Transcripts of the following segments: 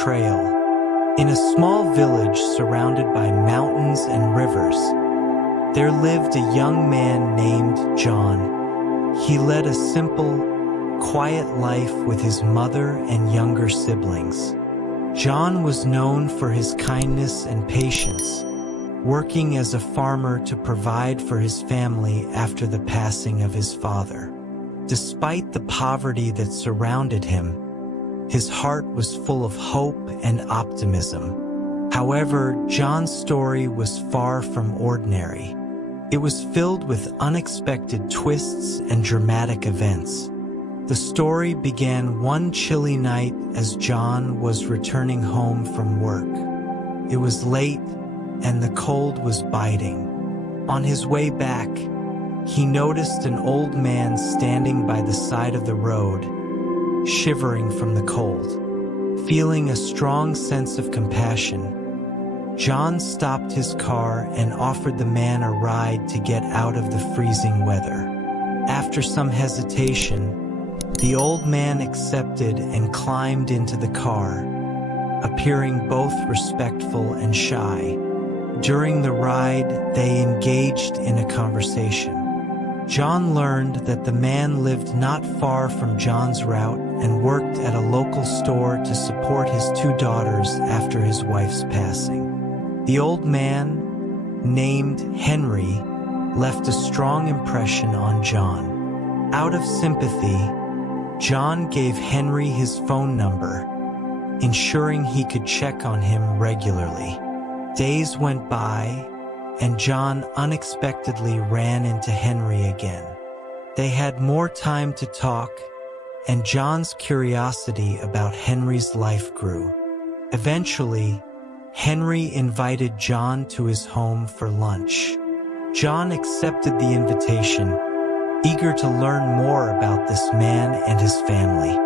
Betrayal. In a small village surrounded by mountains and rivers, there lived a young man named John. He led a simple, quiet life with his mother and younger siblings. John was known for his kindness and patience, working as a farmer to provide for his family after the passing of his father. Despite the poverty that surrounded him, his heart was full of hope and optimism. However, John's story was far from ordinary. It was filled with unexpected twists and dramatic events. The story began one chilly night as John was returning home from work. It was late, and the cold was biting. On his way back, he noticed an old man standing by the side of the road, shivering from the cold. Feeling a strong sense of compassion, John stopped his car and offered the man a ride to get out of the freezing weather. After some hesitation, the old man accepted and climbed into the car, appearing both respectful and shy. During the ride, they engaged in a conversation. John learned that the man lived not far from John's route and worked at a local store to support his two daughters after his wife's passing. The old man, named Henry, left a strong impression on John. Out of sympathy, John gave Henry his phone number, ensuring he could check on him regularly. Days went by, and John unexpectedly ran into Henry again. They had more time to talk, and John's curiosity about Henry's life grew. Eventually, Henry invited John to his home for lunch. John accepted the invitation, eager to learn more about this man and his family.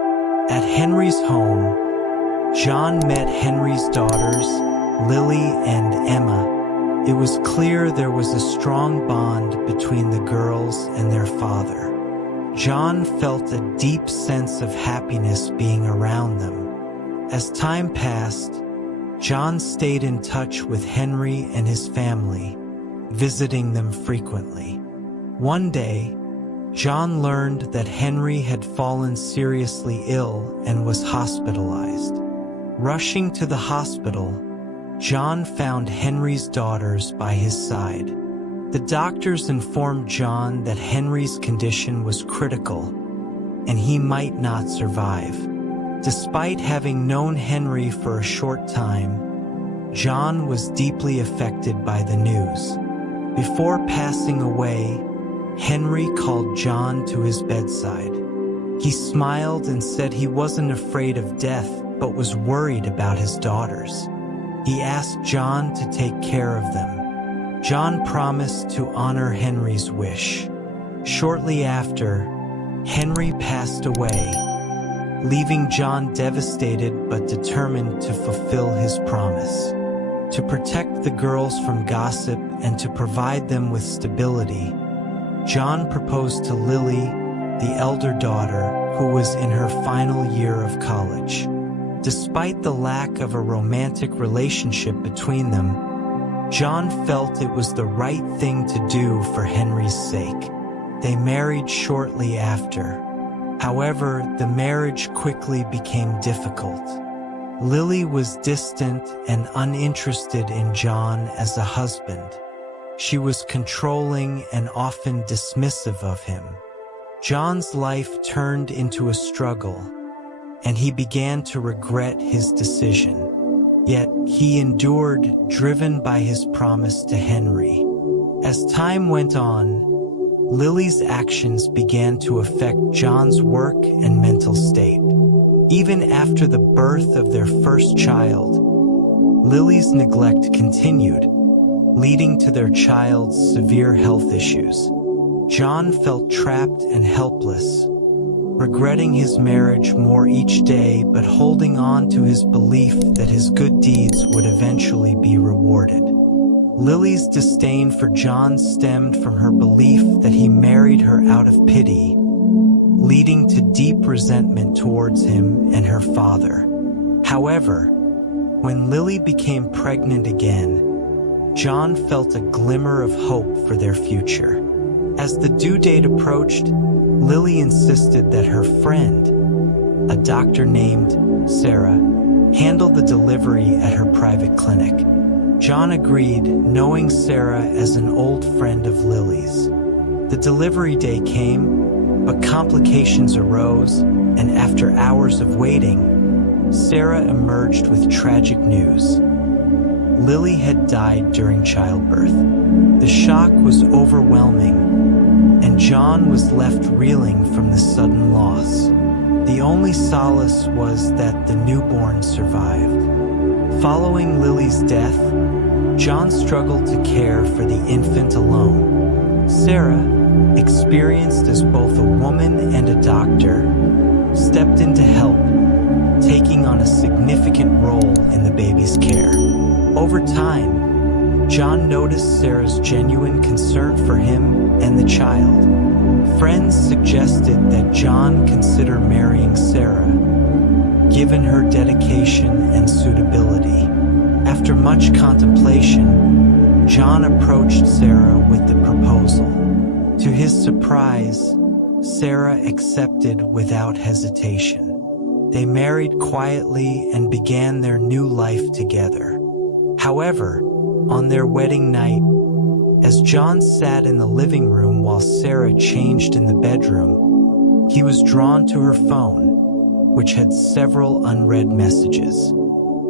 At Henry's home, John met Henry's daughters, Lily and Emma. It was clear there was a strong bond between the girls and their father. John felt a deep sense of happiness being around them. As time passed, John stayed in touch with Henry and his family, visiting them frequently. One day, John learned that Henry had fallen seriously ill and was hospitalized. Rushing to the hospital, John found Henry's daughters by his side. The doctors informed John that Henry's condition was critical and he might not survive. Despite having known Henry for a short time, John was deeply affected by the news. Before passing away, Henry called John to his bedside. He smiled and said he wasn't afraid of death but was worried about his daughters. He asked John to take care of them. John promised to honor Henry's wish. Shortly after, Henry passed away, leaving John devastated but determined to fulfill his promise. To protect the girls from gossip and to provide them with stability, John proposed to Lily, the elder daughter, who was in her final year of college. Despite the lack of a romantic relationship between them, John felt it was the right thing to do for Henry's sake. They married shortly after. However, the marriage quickly became difficult. Lily was distant and uninterested in John as a husband. She was controlling and often dismissive of him. John's life turned into a struggle, and he began to regret his decision. Yet he endured, driven by his promise to Henry. As time went on, Lily's actions began to affect John's work and mental state. Even after the birth of their first child, Lily's neglect continued, leading to their child's severe health issues. John felt trapped and helpless, regretting his marriage more each day but holding on to his belief that his good deeds would eventually be rewarded. Lily's disdain for John stemmed from her belief that he married her out of pity, leading to deep resentment towards him and her father. However, When Lily became pregnant again, John felt a glimmer of hope for their future. As the due date approached, Lily insisted that her friend, a doctor named Sarah, handle the delivery at her private clinic. John agreed, knowing Sarah as an old friend of Lily's. The delivery day came, but complications arose, and after hours of waiting, Sarah emerged with tragic news. Lily had died during childbirth. The shock was overwhelming, and John was left reeling from the sudden loss. The only solace was that the newborn survived. Following Lily's death, John struggled to care for the infant alone. Sarah, experienced as both a woman and a doctor, stepped in to help, taking on a significant role in the baby's care. Over time, John noticed Sarah's genuine concern for him and the child. Friends suggested that John consider marrying Sarah, given her dedication and suitability. After much contemplation, John approached Sarah with the proposal. To his surprise, Sarah accepted without hesitation. They married quietly and began their new life together. However, on their wedding night, as John sat in the living room while Sarah changed in the bedroom, he was drawn to her phone, which had several unread messages.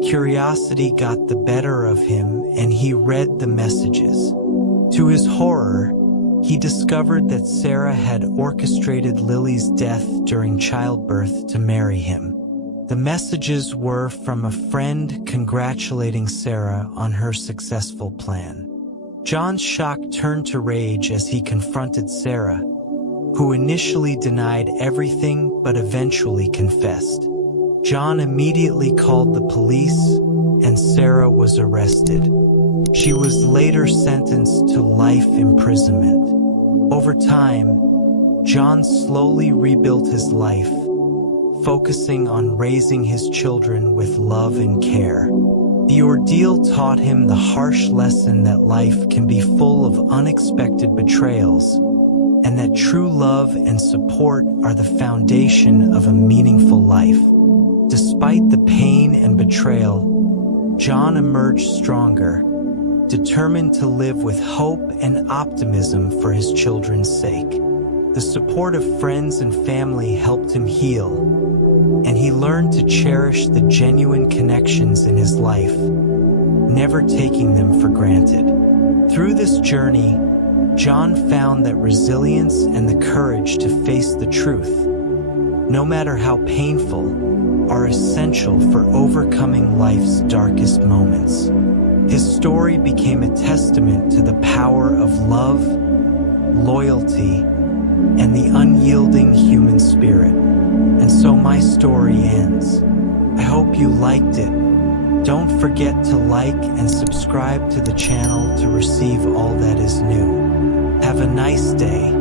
Curiosity got the better of him, and he read the messages. To his horror, he discovered that Sarah had orchestrated Lily's death during childbirth to marry him. The messages were from a friend congratulating Sarah on her successful plan. John's shock turned to rage as he confronted Sarah, who initially denied everything but eventually confessed. John immediately called the police, and Sarah was arrested. She was later sentenced to life imprisonment. Over time, John slowly rebuilt his life, focusing on raising his children with love and care. The ordeal taught him the harsh lesson that life can be full of unexpected betrayals, and that true love and support are the foundation of a meaningful life. Despite the pain and betrayal, John emerged stronger, determined to live with hope and optimism for his children's sake. The support of friends and family helped him heal, and he learned to cherish the genuine connections in his life, never taking them for granted. Through this journey, John found that resilience and the courage to face the truth, no matter how painful, are essential for overcoming life's darkest moments. His story became a testament to the power of love, loyalty, and the unyielding human spirit. And so my story ends. I hope you liked it. Don't forget to like and subscribe to the channel to receive all that is new. Have a nice day.